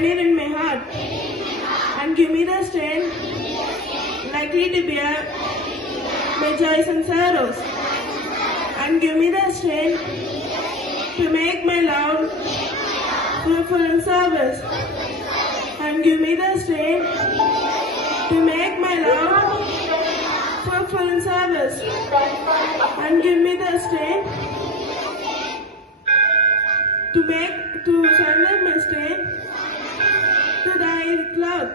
pioneer in my heart, and give me the strength likely to bear my joys and sorrows, and give me the strength to make my love fruitful in service, and give me the strength to make my love fruitful in service, and give me the strength to surrender my strength to thy cloud.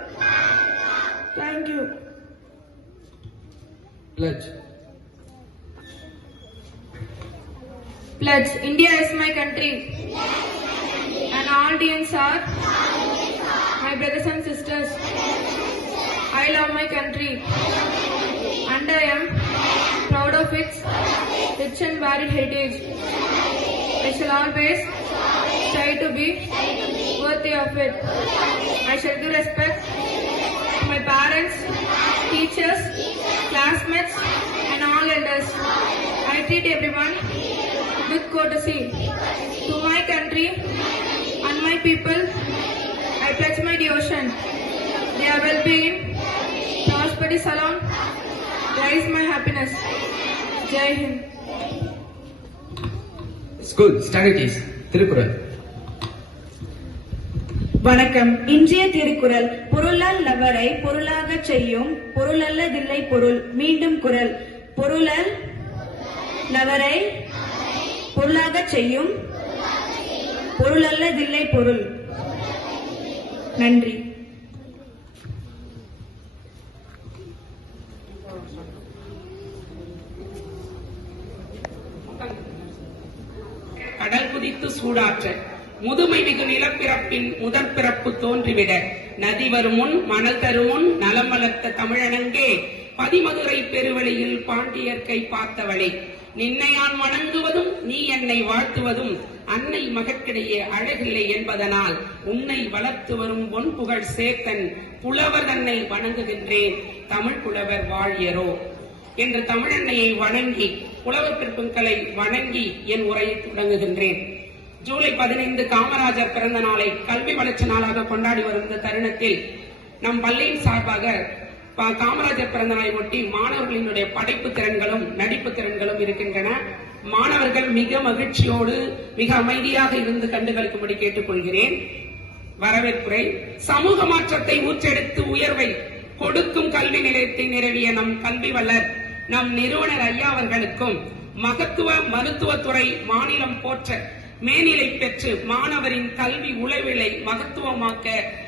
Thank you. Pledge. Pledge. India is my country, and all Indians are my brothers and sisters. I love my country, and I am proud of its rich and varied heritage. I shall always try to be worthy of it. I shall give respect to my parents, teachers, classmates, and all elders. I treat everyone with courtesy. To my country and my people, I pledge my devotion. Their well-being, prosperity alone lies my happiness. Jai Hind. School strategies. Thirukkural. வணக்கம். இன்றைய திருக்குறள். பொருளால் லவரை பொருளாகச் செய்யும் பொருளல்லதில்லை பொருள். மீண்டும் குறள். பொருளல் லவரை பொருளாகச் செய்யும் பொருளல்லதில்லை பொருள். நன்றி. கடல் குதித்து சூடாற்ற முதுமை மிகு நிலப்பிறப்பின் முதற் பிறப்பு தோன்றிவிட நதி வருமுன் மணல் தருமுன் நலம் வளர்த்த தமிழனங்கே பதிமதுரை பெருவழியில் பாண்டியர்க்கை பார்த்தவளே நின்னையான் வணங்குவதும் நீ என்னை வாழ்த்துவதும் அன்னை மகற்கிடையே அழகில்லை என்பதனால் உன்னை வளர்த்து வரும் பொன் புகழ் சேத்தன் புலவர் தன்னை வணங்குகின்றேன் தமிழ் புலவர் வாழியரோ என்று தமிழன்னையை வணங்கி புலவர் பிற்புக்களை வணங்கி என் உரையை தொடங்குகின்றேன். ஜூலை 15 காமராஜர் பிறந்த நாளை கல்வி வளர்ச்சி நாளாக கொண்டாடி வரும் இந்த தருணத்தில் நம் பள்ளியின் சார்பாக காமராஜர் பிறந்த நாளை ஒட்டி மாணவர்களினுடைய படைப்பு திறன்களும் நடிப்பு திறன்களும் இருக்கின்றன. மாணவர்கள் மிக மகிழ்ச்சியோடு மிக அமைதியாக இருந்து கண்டுகளிக்கும்படி கேட்டுக்கொள்கிறேன். வரவேற்புரை. சமூக மாற்றத்தை ஊற்றெடுத்து உயர்வை கொடுக்கும் கல்வி நிலையத்தை நிறுவிய நம் கல்வி வல்லர் நம் நிறுவனர் ஐயா அவர்களுக்கும் மகத்துவ மருத்துவத்துறை மாநிலம் போற்ற மேனிலை பெற்று மாணவரின் கல்வி உளவிலை மகத்துவமாக்க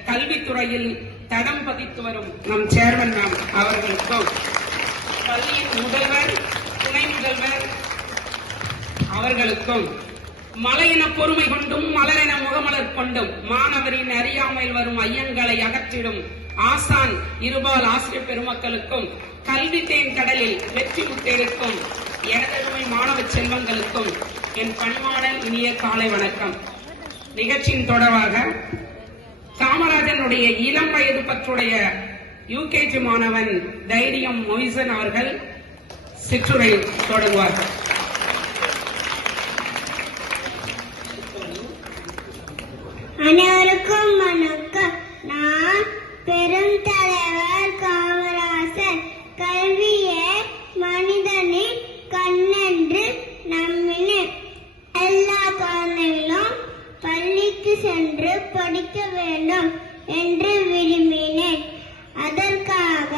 கல்வித்துறையில் தடம் பதித்து வரும் நம் சேர்மன் மேம் அவர்களுக்கும் பள்ளியின் முதல்வர் துணை முதல்வர் அவர்களுக்கும் மலையென பொறுமை கொண்டும் மலரென முகமலர் கொண்டும் மாணவரின் அறியாமையில் வரும் ஐயங்களை அகற்றிடும் ஆசான் இருபால் ஆசிரியர் பெருமக்களுக்கும் கல்வி தேன் கடலில் வெற்றி முத்தேருக்கும் எனதருமை மாணவ செல்வங்களுக்கும் என் பணிவான இனிய காலை வணக்கம். நிகழ்ச்சியின் தொடர்பாக காமராஜனுடைய இளம் வயது பற்றுடைய யூகேஜி மாணவன் தைரியம் மொய்சன் அவர்கள் சிற்றுரை தொடங்குவார்கள். அனைவருக்கும் வணக்கம். நான் பெருந்தலைவர் காமராசர். கல்வியே மனிதனின் கண்ணென்று நம்பினேன். எல்லா குழந்தைகளும் பள்ளிக்கு சென்று படிக்க வேண்டும் என்று விரும்பினேன். அதற்காக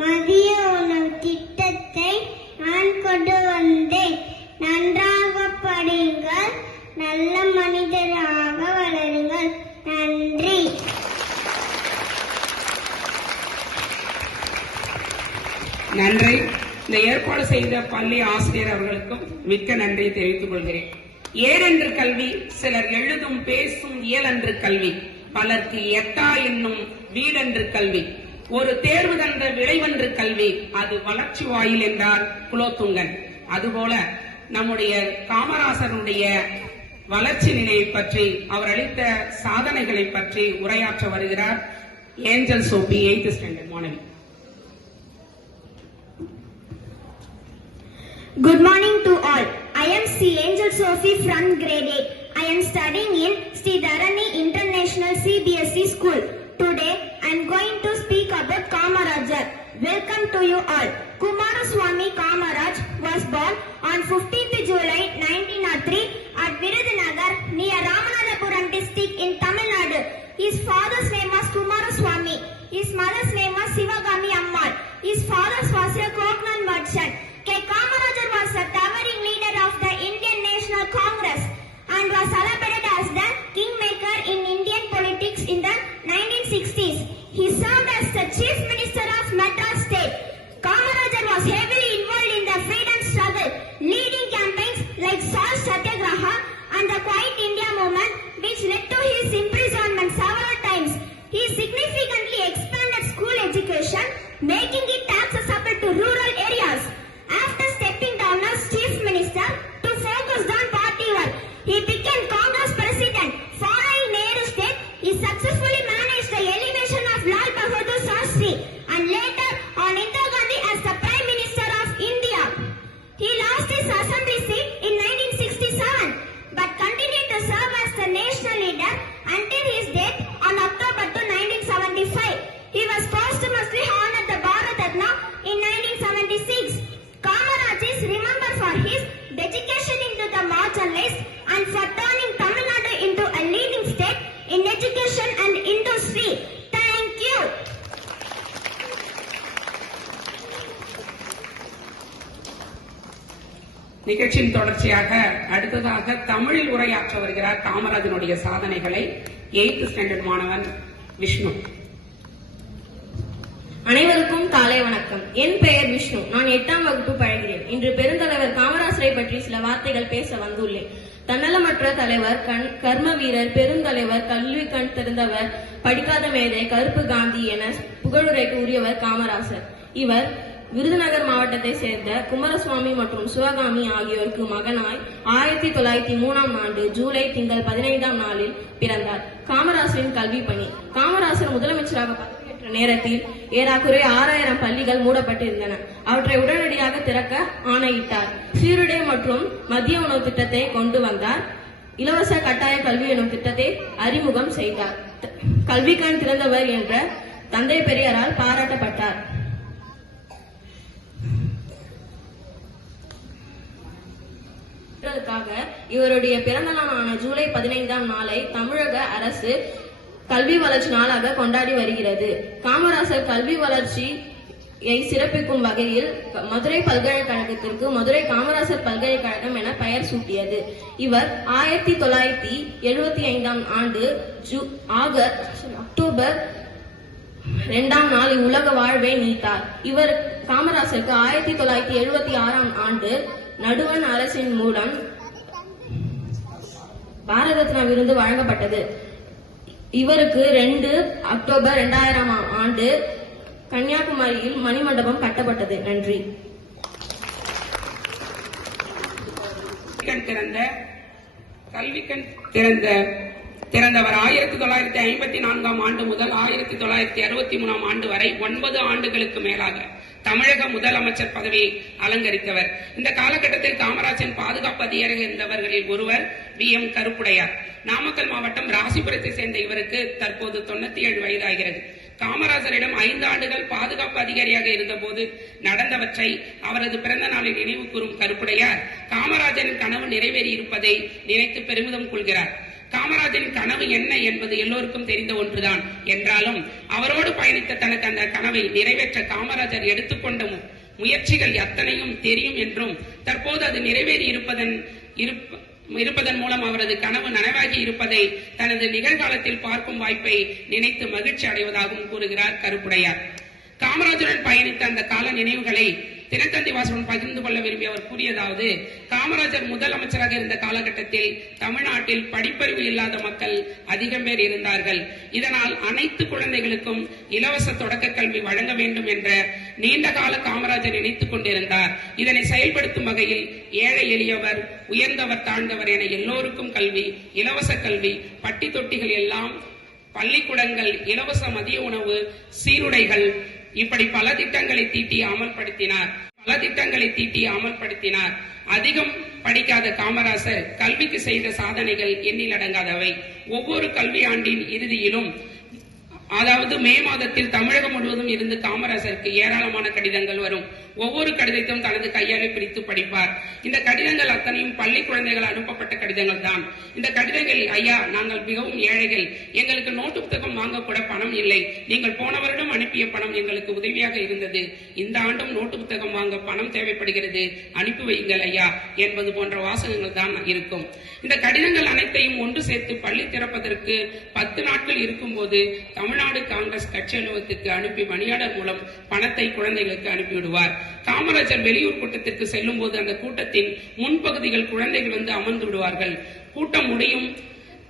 மதிய உணவு திட்டத்தை நான் கொண்டு வந்தேன். நன்றாக படியுங்கள், நல்ல மனிதராக வளருங்கள். நன்றி. நன்றி. இந்த ஏற்பாடு செய்த பள்ளி ஆசிரியர் அவர்களுக்கும் மிக்க நன்றியை தெரிவித்துக் கொள்கிறேன். ஏறென்று கல்வி சிலர் எழுதும் பேசும் இயலன்று கல்வி பலருக்கு எட்டா என்னும் வீடென்று கல்வி ஒரு தேர்வு தந்த விளைவென்று கல்வி அது வளர்ச்சி வாயில் என்றார் குலோத்துங்கன். அதுபோல நம்முடைய காமராசருடைய வளர்ச்சி நிலையை பற்றி அவர் அளித்த சாதனைகளை பற்றி உரையாற்ற வருகிறார் ஏஞ்சல் சோபி 8th ஸ்டாண்டர்ட் மாணவி. Good morning to all. I am C. Angel Sophie from grade 8. I am studying in Sri Dharani International International CBSE School. Today I am going to speak about Kamarajar. Welcome to you all. Kumaraswamy Kamaraj was born on 15th July 1903 at Virudhunagar near Ramanathapuram district in Tamil Nadu. His father's name was Kumaraswamy. His mother's name was Sivagami Ammal. His father was a coconut merchant. K. Kamarajar was a towering leader of the Indian National Congress and was celebrated as the kingmaker in Indian politics in the 1960s. He served as the Chief Minister of Madras State. Kamarajar was heavily involved in the freedom struggle, leading campaigns like Salt Satyagraha and the Quiet India movement, which led to his imprisonment several times. He significantly expanded school education, making it accessible to rural areas. After stepping down as Chief Minister to focus on party work, he became Congress President. Following Nehru State, he successfully managed the elevation of Lal Bahadur Shastri and later on Indira Gandhi as the Prime Minister of India. He lost his assembly seat in 1967 but continued to serve as the national leader until his death on October 2, 1975. He was posthumously honored the Bharat Ratna in 1976. Kamaraj is remembered for his dedication into the marginalized and for turning Tamil Nadu into a leading state in education and industry. Thank you. நிகழ்ச்சியின் தொடர்ச்சியாக அடுத்ததாக தமிழில் உரையாற்ற வருகிறார் காமராஜனுடைய சாதனைகளை 8th standard மாணவன் விஷ்ணு. அனைவருக்கும் காலை வணக்கம். என் பெயர் விஷ்ணு. நான் 8ஆம் வகுப்பு பழகிறேன். இன்று பெருந்தலைவர் காமராஜரை பற்றி சில வார்த்தைகள் பேச வந்துள்ளேன். தன்னலமற்ற தலைவர், கர்ம வீரர், பெருந்தலைவர், கல்வி கண் திறந்தவர், படிக்காத மேதை, கருப்பு காந்தி என புகழுரைக்கு உரியவர் காமராசர். இவர் விருதுநகர் மாவட்டத்தை சேர்ந்த குமாரசுவாமி மற்றும் சிவகாமி ஆகியோருக்கு மகனாய் 1903ஆம் ஆண்டு ஜூலை திங்கள் 15ஆம் நாளில் பிறந்தார். காமராசரின் கல்வி பணி. காமராசர் முதலமைச்சராக பதவியேற்ற நேரத்தில் ஏறக்குறைய 6000 பள்ளிகள் மூடப்பட்டிருந்தன. அவற்றை உடனடியாக திறக்க ஆணையிட்டார். சீருடை மற்றும் மதிய உணவு திட்டத்தை கொண்டு வந்தார். இலவச கட்டாய கல்வி எனும் திட்டத்தை அறிமுகம் செய்தார். கல்விக்கண் திறந்தவர் என்ற தந்தை பெரியாரால் பாராட்டப்பட்டார். இவருடைய பிறந்த நாளான ஜூலை 15ஆம் நாளை தமிழக அரசு கல்வி வளர்ச்சி நாளாக கொண்டாடி வருகிறது. காமராசர் கல்வி வளர்ச்சியை சிறப்பிக்கும் வகையில் மதுரை பல்கலைக்கழகத்திற்கு மதுரை காமராசர் பல்கலைக்கழகம் என பெயர் சூட்டியது. இவர் 1975ஆம் ஆண்டு அக்டோபர் 2ஆம் நாள் உலக வாழ்வை நீத்தார். இவர் காமராசருக்கு 1976ஆம் ஆண்டு நடுவண் அரசின் மூலம் பாரத ரத்னா விருது வழங்கப்பட்டது. இவருக்கு 2 அக்டோபர் 2000ஆம் ஆண்டு கன்னியாகுமரியில் மணிமண்டபம் கட்டப்பட்டது. நன்றி. கல்விக்கண் திறந்தவர் 1954ஆம் ஆண்டு முதல் 1963ஆம் ஆண்டு வரை 9 ஆண்டுகளுக்கு மேலாக தமிழக முதலமைச்சர் பதவியை அலங்கரித்தவர். இந்த காலகட்டத்தில் காமராஜன் பாதுகாப்பு அதிகாரியாக இருந்தவர்களில் ஒருவர் BM கருப்புடையார். நாமக்கல் மாவட்டம் ராசிபுரத்தை சேர்ந்த இவருக்கு தற்போது 97 வயதாகிறது. காமராஜரிடம் 5 ஆண்டுகள் பாதுகாப்பு அதிகாரியாக இருந்தபோது நடந்தவற்றை அவரது பிறந்த நாளில் நினைவு கூறும் கருப்புடையார் காமராஜரின் கனவு நிறைவேறி இருப்பதை நினைத்து பெருமிதம் கொள்கிறார். காமராஜரின் கனவு என்ன என்பது எல்லோருக்கும் தெரிந்த ஒன்றுதான் என்றாலும் அவரோடு பயணித்த தனக்கு அந்த கனவை நிறைவேற்ற காமராஜர் எடுத்துக்கொண்ட முயற்சிகள் அத்தனையும் தெரியும் என்றும் தற்போது அது நிறைவேறி இருப்பதன் மூலம் அவரது கனவு நனவாகி இருப்பதை தனது நிகழ்காலத்தில் பார்க்கும் வாய்ப்பை நினைத்து மகிழ்ச்சி அடைவதாகவும் கூறுகிறார் கருப்புடையார். காமராஜருடன் பயணித்த அந்த கால நினைவுகளை தினத்தந்தி வாசகன் பகிர்ந்து கொள்ள விரும்பி அவர் கூறியதாவது: காமராஜர் முதலமைச்சராக இருந்த காலகட்டத்தில் தமிழ்நாட்டில் படிப்பறிவு இல்லாத மக்கள் அதிகம் பேர் இருந்தார்கள். இதனால் அனைத்து குழந்தைகளுக்கும் இலவச தொடக்க கல்வி வழங்க வேண்டும் என்ற நீண்ட கால காமராஜர் நினைத்துக் கொண்டிருந்தார். இதனை செயல்படுத்தும் வகையில் ஏழை எளியவர், உயர்ந்தவர், தாழ்ந்தவர் என எல்லோருக்கும் கல்வி, இலவச கல்வி, பட்டி தொட்டிகள் எல்லாம், பள்ளிக்கூடங்கள், இலவச மதிய உணவு, சீருடைகள், இப்படி பல திட்டங்களை தீட்டி அமல்படுத்தினார். அதிகம் படிக்காத காமராசர் கல்விக்கு செய்த சாதனைகள் எண்ணிலடங்காதவை. ஒவ்வொரு கல்வியாண்டின் இறுதியிலும் அதாவது மே மாதத்தில் தமிழகம் முழுவதும் இருந்து காமராசருக்கு ஏராளமான கடிதங்கள் வரும். ஒவ்வொரு கடிதத்தையும் தனது கையாலே பிரித்து படிப்பார். இந்த கடிதங்கள் அத்தனையும் பள்ளி குழந்தைகள் அனுப்பப்பட்ட கடிதங்கள் தான். இந்த கடிதங்கள், ஐயா, நாங்கள் மிகவும் ஏழைகள், எங்களுக்கு நோட்டு புத்தகம் வாங்க கூட பணம் இல்லை, நீங்கள் போன வருடம் அனுப்பிய பணம் எங்களுக்கு உதவியாக இருந்தது, இந்த ஆண்டும் நோட்டு புத்தகம் வாங்க பணம் தேவைப்படுகிறது, அனுப்பி வையுங்கள் ஐயா என்பது போன்ற வாசகங்கள் தான் இருக்கும். இந்த கடிதங்கள் அனைத்தையும் ஒன்று சேர்த்து பள்ளி திறப்பதற்கு 10 நாட்கள் இருக்கும்போது தமிழ்நாடு காங்கிரஸ் கட்சி அலுவலகத்திற்கு அனுப்பி மணியாளர் மூலம் பணத்தை குழந்தைகளுக்கு அனுப்பிவிடுவார். காமராஜர் வெளியூர் கூட்டத்திற்கு செல்லும் போது அந்த கூட்டத்தின் முன்பகுதிகள் குழந்தைகள் வந்து அமர்ந்து விடுவார்கள். கூட்டம் முடியும்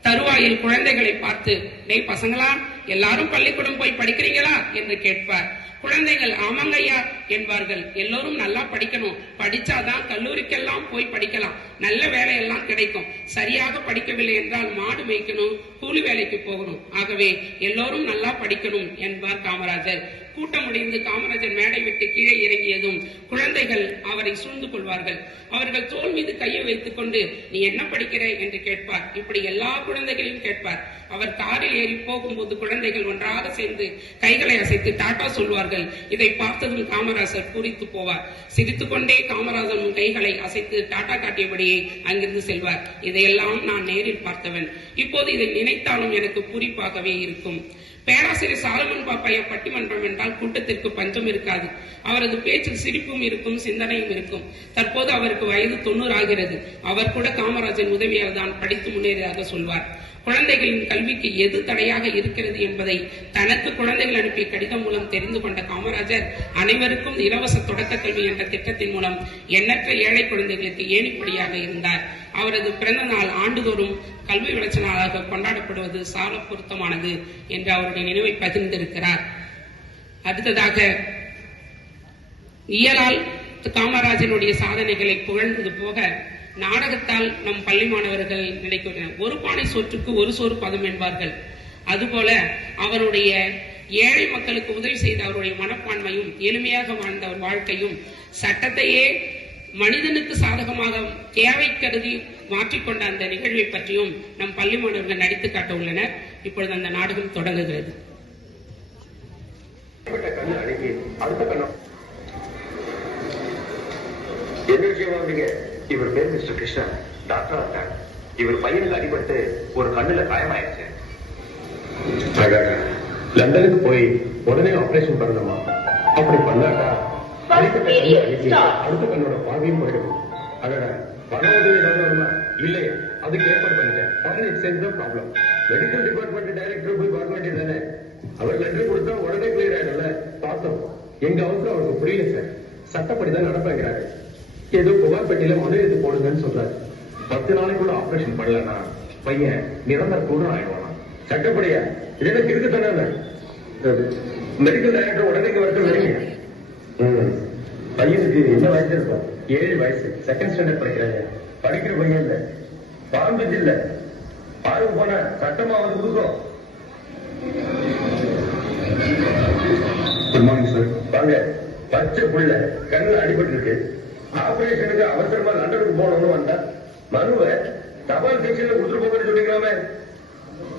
தருவாயில் குழந்தைகளை பார்த்து, டேய் பசங்களா, எல்லாரும் பள்ளிக்கூடம் போய் படிக்கிறீங்களா என்று கேட்பார். குழந்தைகள் ஆமாங்கய்யா என்பார்கள். எல்லோரும் நல்லா படிக்கணும், படிச்சாதான் கல்லூரிக்கெல்லாம் போய் படிக்கலாம், நல்ல வேலையெல்லாம் கிடைக்கும், சரியாக படிக்கவில்லை என்றால் மாடு மேய்க்கணும், கூலி வேலைக்கு போகணும், ஆகவே எல்லோரும் நல்லா படிக்கணும் என்பார் காமராஜர். கூட்டம் முடிந்து காமராஜர் மேடை விட்டு கீழே இறங்கியதும் குழந்தைகள் அவரை சூழ்ந்து கொள்வார்கள். அவர்கள் தோள் மீது கையை வைத்துக் கொண்டு, நீ என்ன படிக்கிற என்று கேட்பார். இப்படி எல்லா குழந்தைகளையும் கேட்பார். அவர் காரில் ஏறி போகும்போது குழந்தைகள் ஒன்றாக சேர்ந்து கைகளை அசைத்து டாட்டா சொல்வார்கள். இதை பார்த்ததும் காமராஜர் பூரித்து போவார். சிரித்துக்கொண்டே காமராஜர் கைகளை அசைத்து டாட்டா காட்டியபடியே அங்கிருந்து செல்வார். இதையெல்லாம் நான் நேரில் பார்த்தவன். இப்போது இதை நினைத்தாலும் எனக்கு பூரிப்பாகவே இருக்கும். பேராசிரியர் சாலமன் பாப்பையா பட்டிமன்றம் என்றால் கூட்டத்திற்கு பஞ்சம் இருக்காது. அவரது பேச்சில் சிரிப்பும் இருக்கும், சிந்தனையும் இருக்கும். தற்போது அவருக்கு வயது 90 ஆகிறது. அவர் கூட காமராஜரின் உதவியால் தான் படித்து முன்னேறியதாக சொல்வார். குழந்தைகளின் கல்விக்கு எது தடையாக இருக்கிறது என்பதை தனக்கு குழந்தைகள் அனுப்பிய கடிதம் மூலம் தெரிந்து கொண்ட காமராஜர் அனைவருக்கும் இலவச தொடக்க கல்வி என்ற திட்டத்தின் மூலம் எண்ணற்ற ஏழை குழந்தைகளுக்கு ஏணிப்படியாக இருந்தார். அவரது பிறந்த நாள் ஆண்டுதோறும் கல்வி வளர்ச்சி நாளாக கொண்டாடப்படுவது சால பொருத்தமானது என்று அவருடைய நினைவை பகிர்ந்திருக்கிறார். அடுத்ததாக, இயலால் காமராஜனுடைய சாதனைகளை புகழ்ந்தது போக நாடகத்தால் நம் பள்ளி மாணவர்கள் நினைக்கின்றனர். ஒரு பானை சோற்றுக்கு ஒரு சோறு பதம் என்பார்கள். அதுபோல அவருடைய ஏழை மக்களுக்கு உதவி செய்த அவருடைய மனப்பான்மையும் எளிமையாக வாழ்ந்த அவர் வாழ்க்கையும் சட்டத்தையே மனிதனுக்கு சாதகமாக தேவை கருதி மாற்றிக்கொண்ட அந்த நிகழ்வை பற்றியும் நம் பள்ளி மாணவர்கள் நடித்து காட்ட உள்ளனர். இப்பொழுது அந்த நாடகம் தொடங்குகிறது. என்ன விஷயமா வந்தீங்க? இவர் பேர் மிஸ்டர் கிருஷ்ணா, டாக்டர் ஆட்டாங்க. இவர் பையனுக்கு அடிபட்டு ஒரு கண்ணுல காயமாயிருச்சு. லண்டனுக்கு போய் உடனே ஆபரேஷன் பண்ணணுமா? அப்படி பண்ணாட்டா அடுத்த கண்ணோட பார்வையும் போயிடும். அதோட பண உதவி ஏதாவது வருமா? இல்லையா? அதுக்கு ஏற்பாடு பண்ணிட்டேன். ஃபாரின் எக்ஸ்சேஞ்ச் தான் ப்ராப்ளம். மெடிக்கல் டிபார்ட்மெண்ட் டைரக்டர் போய் பார்க்க வேண்டியது தானே. அவர் லெட்டர் கொடுத்தா உடனே கிளியர் ஆயிடும்ல. பார்த்தோம், எங்க அவசரம் அவருக்கு புரியல சார். சட்டப்படிதான் நடப்பாங்கிறாரு. ஏதோ புகார் பெட்டியில மனு எழுதி போடுங்கன்னு சொல்றாரு. 10 நாளைக்குள்ள ஆபரேஷன் பண்ணலன்னா பையன் நிரந்தர கூட ஆயிடுவானா? சட்டப்படியா? இது எனக்கு இருக்கு தானே. மெடிக்கல் டைரக்டர் உடனே வரட்டு வரீங்க. பையனுக்கு என்ன வயசு இருக்கும்? 7 வயசு. செகண்ட் ஸ்டாண்டர்ட் படிக்கிறாங்க. படிக்கிற பையன் இல்ல, பாம்பு இல்ல. பாருங்க போன சட்டமா வந்து கொடுக்கும். Good morning sir. வாங்க. பச்சை புள்ள கண்ணில் அடிபட்டு இருக்கு. ஆபரேஷனுக்கு அவசரமா லண்டனுக்கு போகணும்னு வந்தா மனுவை தபால் செக்ஷன்ல கொடுத்துட்டு போங்கன்னு சொல்லிக்கலாமே.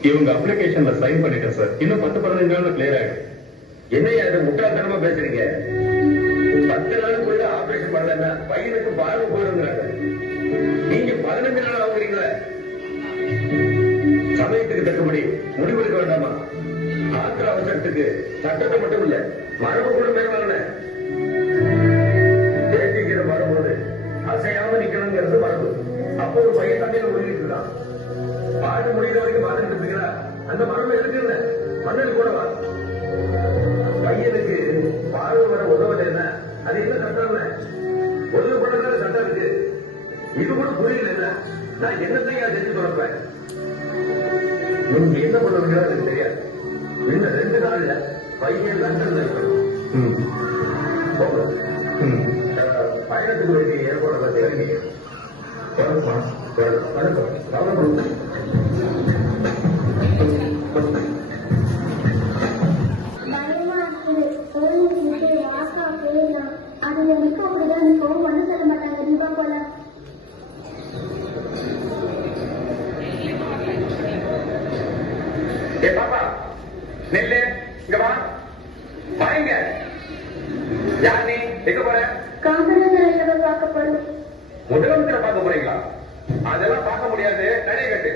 இவங்க அப்ளிகேஷன்ல சைன் பண்ணிட்டேன் சார். இன்னும் 10-15 நாள் கிளியர் ஆயிடும். என்னையா இது முட்டாள்தனமா பேசுறீங்க? 10 நாளுக்குள்ள ஆபரேஷன் பண்ணலன்னா பையனுக்கு பார்வை போயிருங்கிறாங்க. நீங்க 15 நாள் ஆகுறீங்களே. சமயத்துக்கு தக்கபடி முடிவெடுக்க வேண்டாமா? ஆத்திர அவசரத்துக்கு சட்டத்தை மட்டும் இல்ல, மரபு கூட மேற்கொள்ள. தேசிய வரும்போது அசையாம நிக்கணுங்கிறது மரபு. அப்போ ஒரு பையன் தண்ணியில ஒழுங்கிட்டு இருக்கான். பாட்டு முடிகிற வரைக்கும் பாத்துட்டு இருக்கீங்களா? அந்த மரபு எதுக்கு மண்ணில் கூடவா? பையனுக்கு பார்வை வர உதவலைன்னா அது என்ன சட்டம்? ஒழுங்கு பண்ண சட்டம் இருக்கு. இது கூட புரியல. நான் என்னத்தையும் செஞ்சு சொல்றேன். நீங்க என்ன பண்ணுவீங்களோ எனக்கு தெரியாது. இன்னும் 2 நாள்ல பையன் லண்டன்ல இருக்கணும். பயணத்துக்கு வேண்டிய ஏற்பாடுகளை தெரிவிங்க. அதுல மிக்க அப்படிதான் இருக்கும். ஒண்ணு சொல்ல மாட்டாங்க. தீபா போல ஏ பாப்பா நெல்லு இங்க வா வாங்க. யார் நீ? எங்க போற? காமராஜர் பார்க்க போறோம். முதலமைச்சரை பார்க்க போறீங்களா? அதெல்லாம் பார்க்க முடியாது. நடைய கட்டு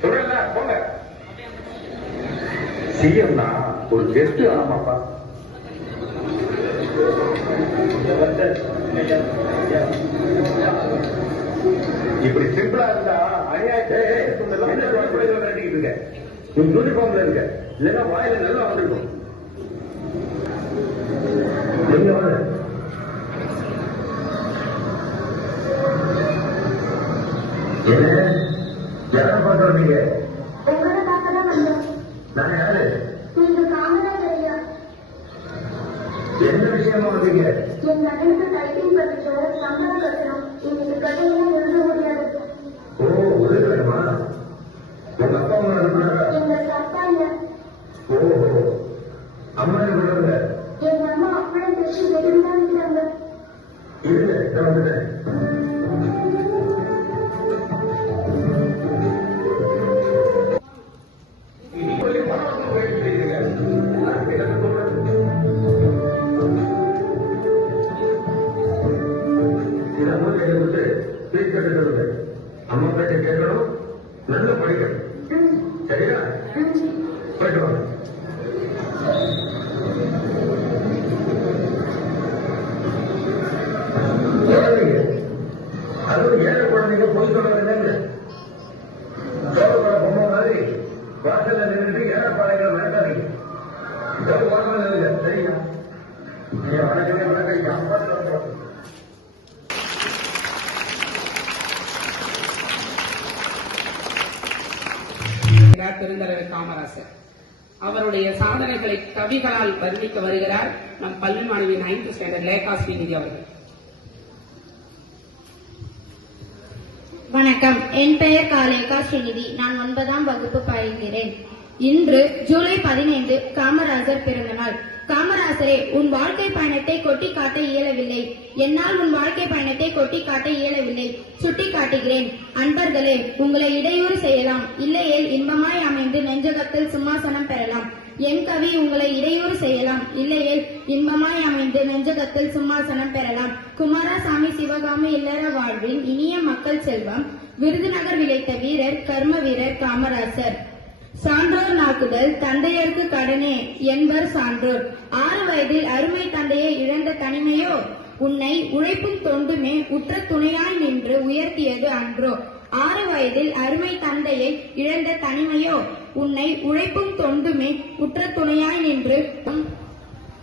சொல்றல போங்க. சிஎம்னா ஒரு கெஸ்ட் ஆமாப்பா. இப்படி சிம்பிளா இருந்தா அநியாயத்தை இருக்க யூனிஃபார்ம்ல இருக்க இல்லைன்னா வாயில நல்லா வந்திருக்கும். யார பார்க்க வந்தீங்க? உங்களை பார்க்க தான் வந்தோம். நான் யாரு? நீங்க காமராஜர் ஐயா. என்ன விஷயமா வந்தீங்க? என் மகனுக்கு டைப்பிங் படிச்சு சம்பளம் கட்டணும். இன்னைக்கு கட்டையெல்லாம் எழுத முடியாது. ஓ உதவிமா? உங்க அப்பா அம்மா இருந்தாங்க? எங்க அப்பா இல்ல. ஓ அம்மா சொல்லுங்க. எங்க அம்மா அப்பளம் தைச்சு வெளியில்தான் இருக்கிறாங்க. இல்ல நான் வந்துட்டேன். அம்மா பேச்ச கேட்கணும், நல்ல படிக்கணும். சரியா? போயிட்டு வாங்க. குழந்தைங்க அதுவும் ஏழை குழந்தைங்க பொய் சொல்றாங்க. சோழப்பட பொம்மை மாதிரி வாசல்ல நின்றுட்டு ஏழை பாளையங்கள் நடக்காதீங்க. சரியா? வணக்கமே வணக்கம். அப்பா சொல்றோம். பெருந்தலைவர் காமராசர் அவருடைய சாதனைகளை கவிகளால் வர்ணிக்க வருகிறார் நம் பள்ளி மாணவி 9th ஸ்டாண்டர்ட் லேகா ஸ்ரீநிதி அவர்கள். வணக்கம், என் பெயர் காலேகா ஸ்ரீநிதி. நான் 9ஆம் வகுப்பு பயில்கிறேன். இன்று ஜூலை 15 காமராஜர் பிறந்த நாள். காமராசரே, உன் வாழ்க்கை பயணத்தை கொட்டி காட்ட இயலவில்லை. என்னால் உன் வாழ்க்கை பயணத்தை கொட்டி காட்ட இயலவில்லை. சுட்டி காட்டுகிறேன். அன்பர்களே, உங்களை இடையூறு செய்யலாம், இல்லையேல் இன்பமாய் அமைந்து நெஞ்சகத்தில் சிம்மாசனம் பெறலாம். என் கவி உங்களை இடையூறு செய்யலாம், இல்லையேல் இன்பமாய் அமைந்து நெஞ்சகத்தில் சிம்மாசனம் பெறலாம். குமாரசாமி சிவகாமி இல்லற வாழ்வின் இனிய மக்கள் செல்வம் விருதுநகர் விளைத்த வீரர் கர்ம வீரர் காமராசர். சான்றோர் நாக்குதல் தந்தையருக்கு கடனே என்பர் சான்றோர். 6 வயதில் அருமை தந்தையை இழந்த தனிமையோ உன்னை உழைப்பும் தொண்டுமே உற்ற துணையாய் நின்று உயர்த்தியது அன்றோ. 6 வயதில் அருமை தந்தையை இழந்த தனிமையோ உன்னை உழைப்பும் தொண்டுமே உற்ற துணையாய் நின்று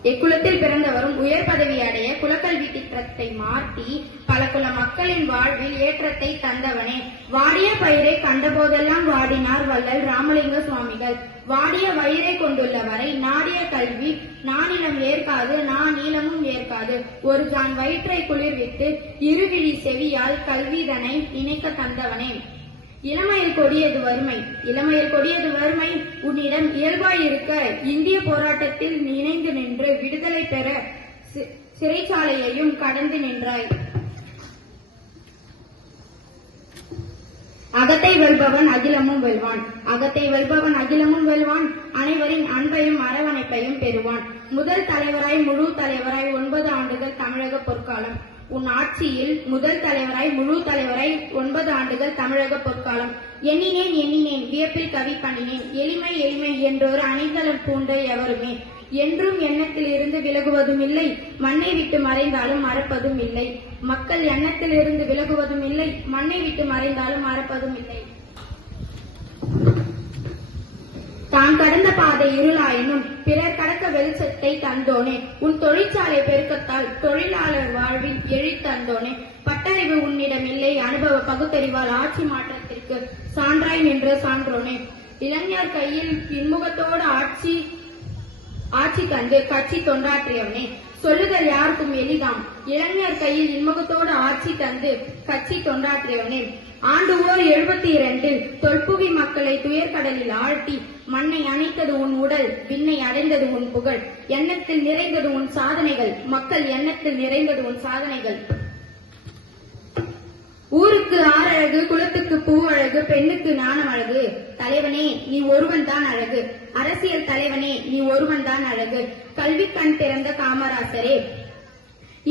எக்குலத்தில் பிறந்தவரும் உயர் பதவி அடைய குலக்கல்வி திட்டத்தை மாற்றி பல குல மக்களின் வாழ்வில் ஏற்றத்தை தந்தவனே. வாடிய பயிரை கண்டபோதெல்லாம் வாடினார் வள்ளல் ராமலிங்க சுவாமிகள். வாடிய வயிறை கொண்டுள்ளவரை நாடிய கல்வி நானிலம் ஏற்காது நீளமும் ஏற்காது. ஒரு ஜான் வயிற்றை குளிர்வித்து இருவிழி செவியால் கல்விதனை நினைக்க தந்தவனே. இளமையில் கொடியது வறுமை, இளமையில் கொடியது வறுமை. உன்னிடம் இயல்பாயிருக்க இந்திய போராட்டத்தில் இணைந்து நின்று விடுதலை பெற சிறைச்சாலையையும் கடந்து நின்றாய். அகத்தை வெல்பவன் அகிலமும் வெல்வான், அகத்தை வெல்பவன் அகிலமும் வெல்வான். அனைவரின் அன்பையும் அரவணைப்பையும் பெறுவான். முதல் தலைவராய் முழு தலைவராய் 9 ஆண்டுகள் தமிழக பொற்காலம். உன் ஆட்சியில் முதல் தலைவராய் முழு தலைவராய் 9 ஆண்டுகள் தமிழக பொற்காலம். எண்ணினேன் வியப்பில் கவி பண்ணினேன். எளிமை எளிமை என்றொரு அணிகலன் பூண்ட எவருமே என்றும் எண்ணத்தில் இருந்து விலகுவதும் இல்லை. மண்ணை விட்டு மறைந்தாலும் மறப்பதும் இல்லை. மக்கள் எண்ணத்தில் இருந்து விலகுவதும் இல்லை. மண்ணை விட்டு மறைந்தாலும் மறப்பதும் இல்லை. தான் கடந்த பாதை இருளாயினும் பிறர் கடக்க வெளிச்சத்தை தந்தோனே. உன் தொழிற்சாலை பெருக்கத்தால் தொழிலாளர் வாழ்வில் எழித்தந்தோனே. பட்டறிவு உன்னிடம் இல்லை, அனுபவ பகுத்தறிவால் ஆட்சி மாற்றத்திற்கு சான்றாய் நின்ற சான்றோனே. இளைஞர் கையில் இன்முகத்தோடு ஆட்சி கண்டு கட்சி தொண்டாற்றியவனே. சொல்லுதல் யாருக்கும் எளிதாம், இளைஞர் கையில் இன்முகத்தோடு ஆட்சி தந்து கட்சி தொண்டாற்றியவனே. ஆண்டுவோர் 72 தொல்புவி மக்களை துயர்கடலில் ஆழ்த்தி மண்ணை அணைத்தது உன் உடல், விண்ணை அடைந்தது உன் புகழ். எண்ணத்தில் நிறைந்தது உன் சாதனைகள், மக்கள் எண்ணத்தில் நிறைந்தது உன் சாதனைகள். ஊருக்கு ஆறழகு, குலத்துக்கு பூவழகு, பெண்ணுக்கு நாணம் அழகு. தலைவனே நீ ஒருவன் தான் அழகு, அரசியல் தலைவனே நீ ஒருவன் தான் அழகு. கல்வி கண் திறந்த காமராசரே,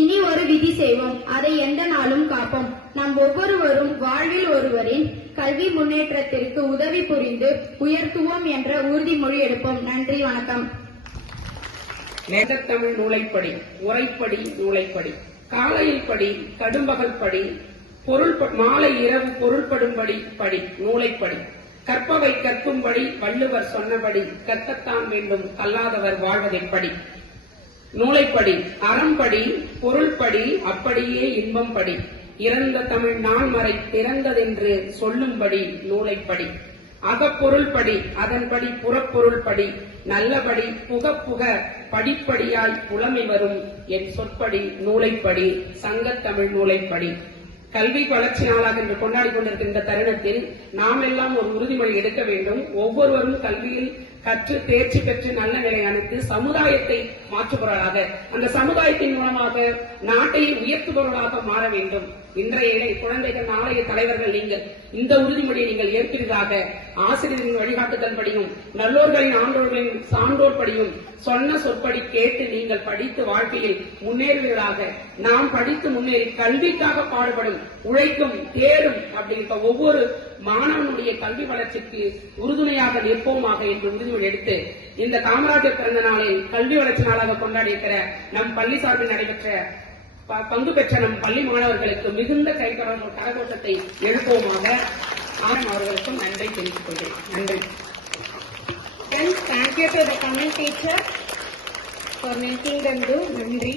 இனி ஒரு விதி செய்வோம், அதை எந்த நாளும் காப்போம். நாம் ஒவ்வொருவரும் வாழ்வில் ஒருவரின் கல்வி முன்னேற்றத்திற்கு உதவி புரிந்து உயர்த்துவோம் என்ற உறுதிமொழி எடுப்போம். நன்றி, வணக்கம். நேசத்தமிழ் நூலைப்படி, உரைப்படி, நூலைப்படி, காலையில் படி, கடும்பகல் படி, மாலை இரவு பொருள்படும்படி படி, நூலைப்படி. கற்பவை கற்கும்படி வள்ளுவர் சொன்னபடி, கற்கத்தான் வேண்டும் கல்லாதவர் வாழ்வதைப்படி. நூலைப்படி, அறம்படி, பொருள்படி, அப்படியே இன்பம் படி. இறந்த தமிழ் நான்மறை திறந்ததென்று சொல்லும்படி நூலைப்படி. அகப்பொருள்படி, அதன்படி புறப்பொருள்படி, நல்லபடி புக படிப்படியாய் புலமை வரும் என் சொற்படி நூலைப்படி, சங்கத்தமிழ் நூலைப்படி. கல்வி வளர்ச்சி நாளாக என்று கொண்டாடி கொண்டிருக்கின்ற தருணத்தில் நாம் எல்லாம் ஒரு உறுதிமொழி எடுக்க வேண்டும். ஒவ்வொருவரும் கல்வியில் கற்று தேர்ச்சி பெற்று நல்ல நிலை அளித்து சமுதாயத்தை மாற்றுபவர்களாக, அந்த சமுதாயத்தின் மூலமாக நாட்டை உயர்த்துபவர்களாக மாற வேண்டும். இன்றைய குழந்தைகள் நாளைய தலைவர்கள் நீங்கள். இந்த உறுதிமொழியை நீங்கள் ஏற்பதாக ஆசிரியர்களின் வழிகாட்டுதல் படியும் நல்லோர்களின் ஆண்டோர்களின் சான்றோர் படியும் சொன்ன சொற்படி கேட்டு நீங்கள் படித்து வாழ்க்கையில் முன்னேறுவீர்களாக. நாம் படித்து முன்னேறி கல்விக்காக பாடுபடும் உழைக்கும் தேரும் அப்படின்ற ஒவ்வொரு மாணவனுடைய கல்வி வளர்ச்சிக்கு உறுதுணையாக நிற்போமாக என்று உறுதிமொழி எடுத்து இந்த காமராஜர் பிறந்த நாளில் கல்வி வளர்ச்சி நாளாக கொண்டாடி இருக்கிற நம் பள்ளி சார்பில் நடைபெற்ற பங்கு பெற்ற நம் பள்ளி மாணவர்களுக்கு மிகுந்த கரகோஷத்தை எழுப்புவோமாக. அவர்களுக்கும் நன்றி தெரிவித்துக் கொள்கிறேன். நன்றி. Thank you to the comment teacher for making them do. நன்றி.